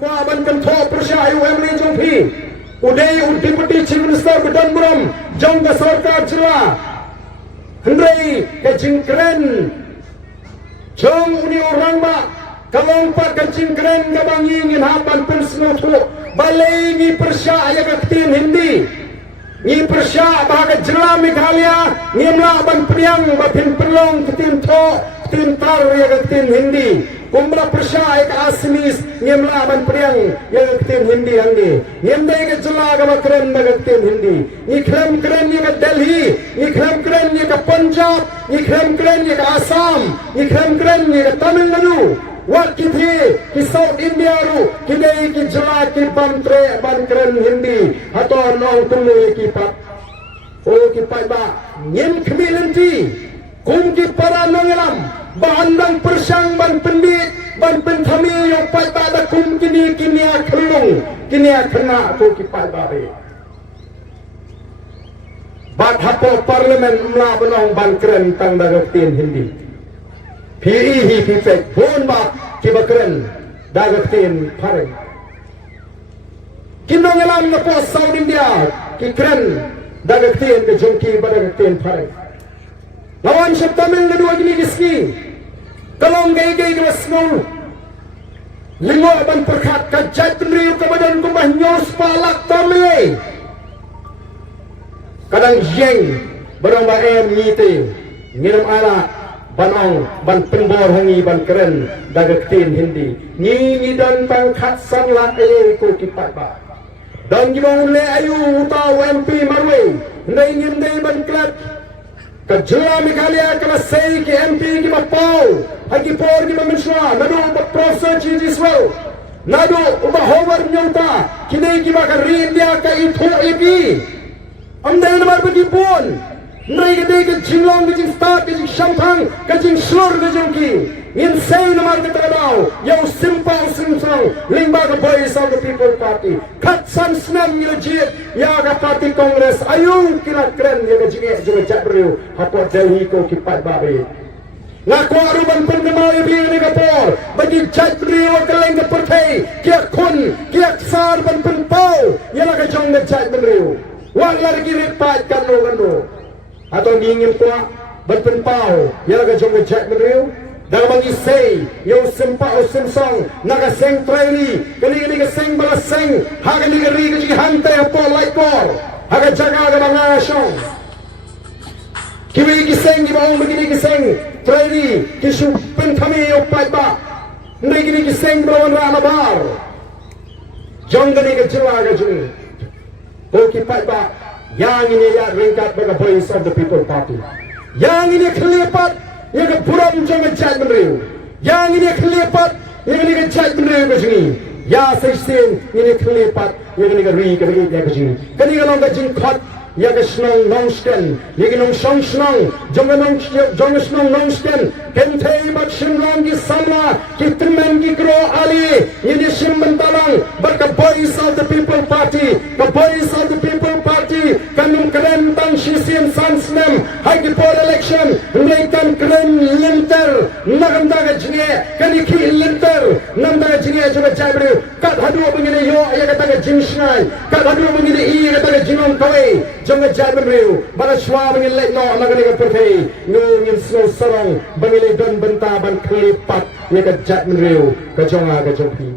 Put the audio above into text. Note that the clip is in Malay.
ngakwa ban kentho Persia ayu emri jongpi udai Deputy Chief Minister Bedan Muram jong ke sarkar jela hendrai ke jingkren jong uni orang ba kalong pa ke jingkren ke bangi ngin hapan pensno thu balai ni Persia ayu kaktin Hindi ni Persia bahagia jela Meghalaya ngimla ban priang ba pin pelong ketin tho ketin tar ayu kaktin Hindi Kumbra Persia ek Assamese ngimla ban priang yang ketin Hindi angge ngimda ek jela ga keren ga ketin Hindi ikram keren ni ga Delhi ikram keren ni ga Punjab ikram keren ni ga Assam ikram keren ni ga Tamil Nadu wat kithi ki South India ru kidai ki jela ki bantre ban keren Hindi ato nong tulu ki pat o ki pai ba ngim khmilenti kum ki para nangalam bandang persang ban pendit ban penthami yo pai ba da kum kini akhlung kini akhna ko ki pai ba be bat hapo parlimen mla banong ban keren tang da tin Hindi PE hi pipek bon ba ki bakren da tin pare kinong alam na po South India ki keren da tin ke jongki ba da tin pare lawan sa Tamil Nadu agni giski kalong gay grasmol lingo ban perkhat ka jatri ka badan ko bahnyos palak Tamil kadang jeng barang ba ngite ngiram ala banong ban penbor hangi ban keren dagatin Hindi ni dan bang khat san la ko kipat ba dan gibong le ayu ta MP marwe ndai ngim dai ban klat Kejela Meghalaya kena say ki MP ki mapau hagi por ki mamiswa nadu ba professor Jiswell nadu ba Howard nyauta kini ki ba India ka itho epi amdai namar bagi pun nai ke dei ke jinglong ke jing start ke jing shampang ke jing slur ke jing ki in say namar ke tadau yo simple lingba ke voice of the people party khat san snam ni legit ya ka party congress ayung kira keren ya ke jing juga jadriu hapo Delhi ko ki pat ba be ngaku aruban pengemau ibi ni kapor bagi jadriu ke leng ke pertai kia kun kia sar ban penpau ya la ke jong ke jadriu wang lagi ripat kanu atau ingin kuat berpenpau ya la ke jong ke jadriu dalam bagi say yo sempa o semsong naga seng traili kali ke seng bala seng haga ni ri ke ji hantai apo light por haga jaga ga banga song kiwi ki seng di bawang begini ki seng traili ki su penthami o pai ba ndai gini ki seng brawan rana bar jong gani ke jela ga juni ko ki pai ba yang ini ya ringkat bagi voice of the people party yang ini kelipat yang ke buram jangan chat meneriu yang ini kelipat yang ini ke chat meneriu ke sini ya sesen ini kelipat yang ini ke ri ke ri ke sini kani kalau ke jingkot ya ke snong nongsken yang nong song snong jong snong nongsken kentai mak shimlang ki sama ki trimen ki kro ali ini shimban talang berka voice of the people party ke voice of the people party kanum keren tang shisian sansnem hai ki por election naikan keren linter nagam daga jinge kani ki linter nam daga jinge juga jabru kat hadu begini yo ya kata ke jinsnai kat hadu begini i kata ke jinom kawai jong jabru bala shwa begini lek no nagani ke pertai ngin snow sarong begini dan benta ban kelipat ya ke jabru ke jonga ke jongpi